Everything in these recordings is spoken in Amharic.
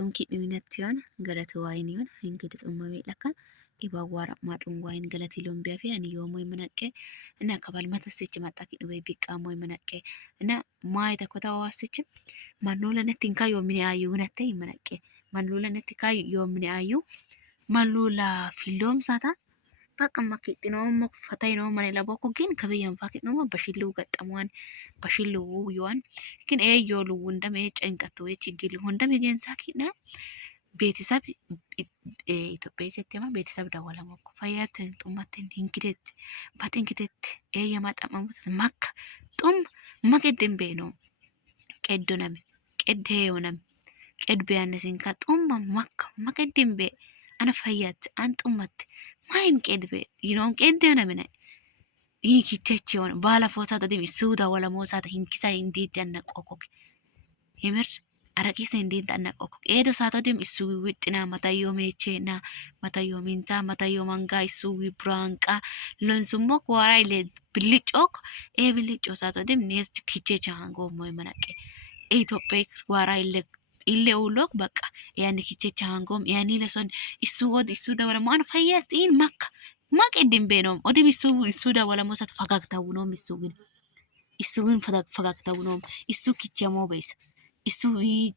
Unki dinatyon galatu wayniyon ingidi ummami laka ibawara matum wayn galati lombia fi ani yomo imanake na kabal mata sich mataki do biqa mo imanake na mai ta kota wasich manula netinka yomini ayu natte imanake manula netika yomini ayu manula filom sata በቃ ማኪጥኖም ፈታይኖ ማኔ ለቦኮ ግን ከበየም ፋኪት ነው በሽሉ ገጠሟን በሽሉ ይዋን ግን ኤዮሉ እንደም ጨንቀቱ የችግል እንደም የገንሳኪና ቤተሰብ ኢትዮጵያ ሲተማ ቤተሰብ ደወለሞኩ ፈያት ጡማትን እንግዲት ባትንግዲት የማጣማሙት ማክ ጡም ማቀደም ቤ ነው ቀዶነም ቀደዮነም ቀድቢያነሲን ከጡም ማክ ማቀደም ቤ አነ ፈያት አንጡመት ማይም ቀድቤ ይኖም ቀደነ ምን ይኪቸቸውን ባላ ፎታ ተደም ሱዳ ወላ ሞሳት hinkiሳ እንዴት ደነቆኮክ የምር አረቂሰ እንዴት ደነቆኮክ ኤዶ ሳተደም እሱ ውጥና መታዮ ሜቼና መታዮ ሚንታ መታዮ ማንጋ እሱ ብራንቃ ሎንሱሞ ኮራይ ለ ብልጮክ ብልጮ ሳተደም ኔስ ኪቸቻ አንጎ ሞይ መናቀ ኢትዮጵያ ዋራይ ለ ኢለ ውሎክ በቃ ያን ኪቸቻ አንጎም ያኒ ለሶን እሱ ወድ እሱ ደወለ ማን ፈያቲን ማክ ማቀደም ቤኖም ኦዲም እሱ ደወለ ሞሳት ፈጋግታው ነው እሱ ግን ፈጋግታው ነው እሱ ኪቸሞ በይስ እሱ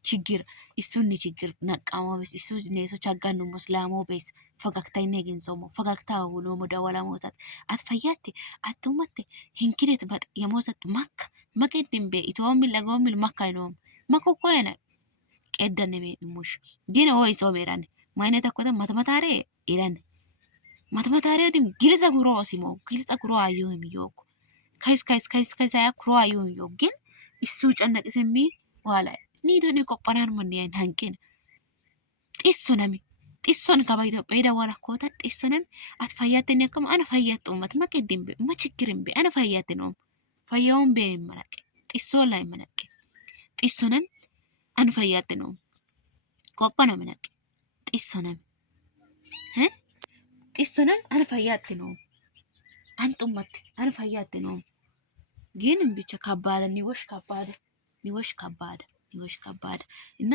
ችግር እሱን ችግር ነቃሞ በይስ እሱ ነሶ ቻጋኑ ሙስላሞ በይስ ፈጋግታይ ነግን ሶሞ ፈጋግታው ነው ደወለ ሞሳት አትፈያቲ አትመት hinkidet ባት የሞሳት ማክ ማቀደም ቤ ኢቶም ለጎም ማካይ ነው ማኮኮ ያነ ቀደነ ሙሽ ግን ወይ ሶሜራን ማይነ ተቆተ ማተማታሬ ኢራን ማተማታሬ ወዲም ግልጽ ጉሮ ሲሞ ግልጽ ጉሮ አዩ የሚዮኩ ካይስ ያ ጉሮ አዩ የሚዮኩ ግን እሱ ጨነቅ ስሚ ዋላ ኒዶኒ ቆጳናን ምን ያን ሃንቂን ጢሶን ከባይ ኢትዮጵያ ደዋላ ኮታ ጢሶንም አትፈያተኝ ከማ አነ ፈያጡመት ማቀደም ቤ ማችግርም ቤ አነ ፈያተ ነው ፈያውን ቤ ይመረቅ ጢሶ ላይ መነቅ ጢሶንም አንፈያት ነው ቆጳና መነቅ ጢሶንም አንፈያት ነው አንጡመት አንፈያት ነው ግን ብቻ ከባድ ኒወሽ ከባድ እና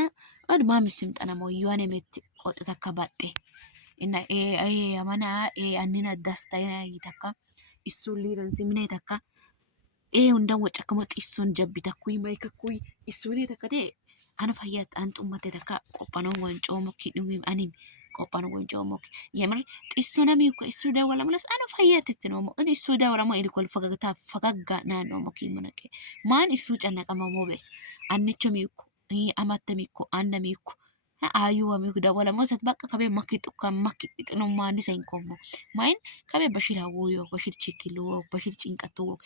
አድማም ሲምጠና ሞዩዋን የmet ቆጥ ተከባጤ እና አማና አንና ዳስታይና ይተካ እሱ ሊረን ሲምኔ ተካ እንደም ወጨከሞ ጢሶን ጀቢተኩይ ማይከኩይ እሱ ሊ ተከቴ أنا فيات أنتم ما تذكر قبنا وانجومك نويم أنيم قبنا وانجومك يمر السونا ميوك السودا ولا ملاس أنا فيات التنوم أدي السودا ولا ما يدخل فقط نانو مكين منك ما نسوج أنا كمان مو بس أني تميوك هي أمات ميكو أنا ميكو أيوة ميوك دا ولا ما سات بقى كبي مكيت وكم مكيت إنه ما نسين كومو ماين كبي بشير هويو بشير تشيكلو بشير تشينكاتو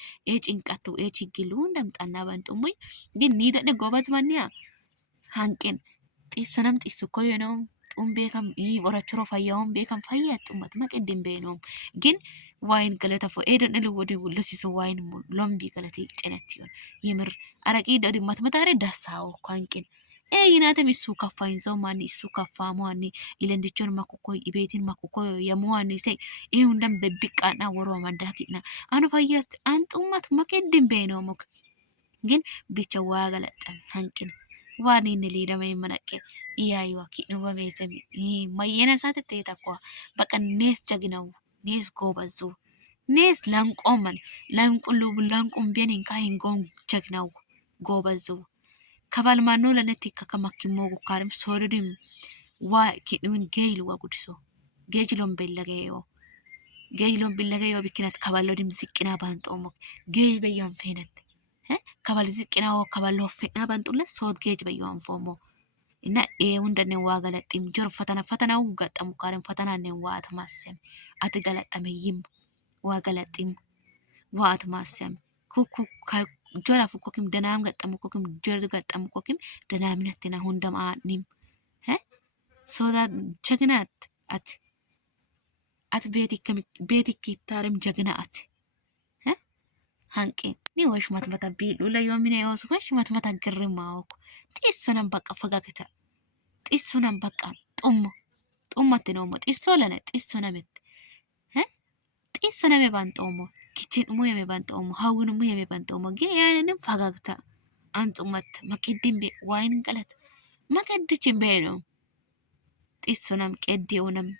تشينكاتو تشيكلو ندم أنا بنتومي دي نيدا نجوبات مانيا hanqin xisanam xisu koyono beekam borachuro fayyawon beekam fayyattumat maqedin beenom ግን ዋይን ገለታ ፈ ኤደን እል ወዲ ለሲሶ ዋይን ሎምቢ ገለቲ ጨነቲዮን ይምር አረቂ ደዲ ማትመታረ ዳሳው ኳንቂን ይናተ ቢሱ ካፋይን ዞ ማኒ እሱ ካፋ ማኒ ኢለንዲቾን ማኩኮይ ኢቤቲን ማኩኮይ የሙዋኒ ሰይ እንደም በቢቃና ወሮ ማንዳኪና አኑ ፈያት አንጡማት መቀድም በኖሞክ ግን ብቻ ዋገለጠም hanqin waan inni liidama manaqe iyaaywa kidhu babeesami mayyena saate ta'e takwa baqa nees jagnaw nees gobazu nees lanqoman lanqulu lanqum benin ka hingon jagnaw gobazu kabal manu lanati kakamakimo gukarim sodudim wa kidhun geyl wa gudiso geylon billagayo bikinat kaballodim ziqina bantomok geyl beyon fenet kabal ziqina o kabal hofena bantulas sod gej beyon fomo እና እንደነ ዋገለጥም ጆር ፈተናው ገጠሙ ካረም ፈተና ነው ዋት ማሰም አትገለጠመይም ዋገለጥም ዋት ማሰም ኩኩ ጆራ ፍኮክም ደናም ገጠሙ ኮክም ጆር ገጠሙ ኮክም ደናምነትና ሁንደም አኒም ሶዳ ጀግናት አት ቤቲክ ታረም ጀግናት hanqin ni wash matmata bilu la yomine yos wash matmata girmaawko xisonan baqa fagagta xisonan baqa xummatti no mo xisolane xisonamet xisoname bantomo kichin mu yeme bantomo hawun mu yeme bantomo ge yanen fagagta antumat makidimbe wayin qalat ما كدتش بينهم تيسونام كديونام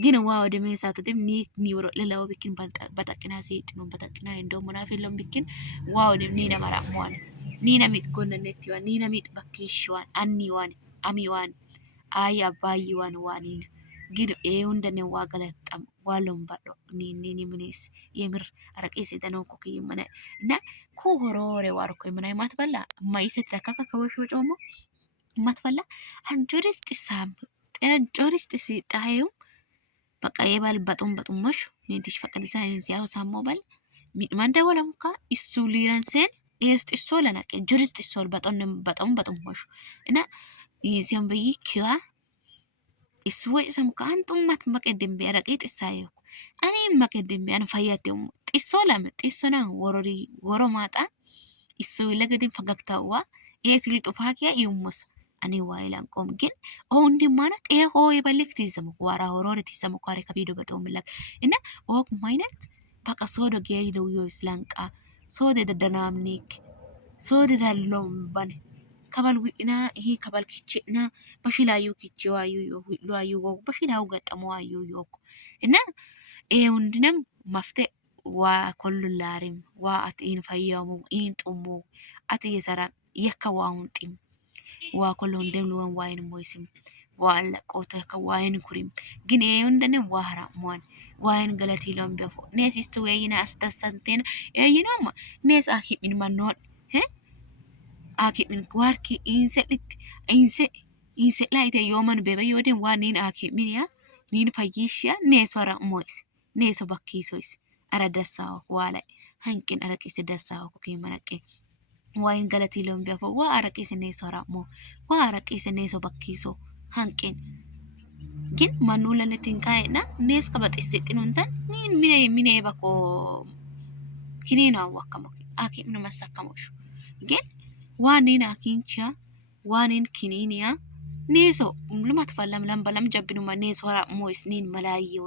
جينا واو دمي ساتدم ني ورو للاو بكين باتاكنا سيت من باتاكنا اندو منافلهم بكين واو دم نينا مراموان نينا ميت كون نتيوان نينا ميت بكيشوان اني وان امي وان آيا باي وان وانين جينا ايوندن واغلطم والوم بادو ني منيس يمر رقيس دنو كوكي من نا كو هوروري واركو من ما تبلا ما يستكاكا كوشو جومو ما تبلا عن جورست سام انا جورست سي تايو በቃ የባልባጡን በጡመሽ ኔንቲሽ ፈቀድ ሳይንስ ያው ሳሞባል ሚጥማንዳ ወለምካ ኢሱ ሊረንሴን ኤስት ኢሶ ለናቀ ጁሪስት ኢሶ በጣም በጡመሽ እና ይዚም በይ ኪዋ ኢሱ ወይ ሰምካ አንጡማት መቀደም ቢያረቀት ኢሳዩ እኔ መቀደም ቢያን ፈያቴው ኢሶ ለም ኢሶና ወሮሪ ወሮማጣ ኢሱ ለገድን ፈገግታዋ ኤስሊ ጡፋኪያ ይሙስ ani wailan kom gin ondi manat e hoy balik tisamu wara horore tisamu kare kabido batom lak ina ok mainat baka sodo geydo yo islanqa sode da danamnik sode da lomban kabal wina hi kabal kichina bashila yu kicho ayu yo lo ayu go bashila u gatamo ayu yo ina e undinam mafte wa kullu larim wa atin fayamu in tumu ati yesara yakka wa untim وكل هندم لون واين موسم ولا قوته كواين كريم جنيه هندن وهرا موان واين غلطي لون بفو ناس استوينا استسنتين ينام ناس أكيد من منون ها أكيد من كواركي إنسى لا يت يومن بيبي يودين وانين أكيد من يا نين فايشيا ناس ورا مويس ناس بكيسويس أردساو ولا هنكن أركيس دساو كي منكي واين غلطي لون بيفو وارقي سني سورامو وارقي سني سو بكيسو هانكين جن منولا نتنكاينا نيس كبت استينونتان مين يبكو كنينا وكمك اكي من مسكموش جن وانين اكينشا وانين كنينيا نيسو لما تفلم لم بلم جبنو ما نيس ورا مو سنين ملايي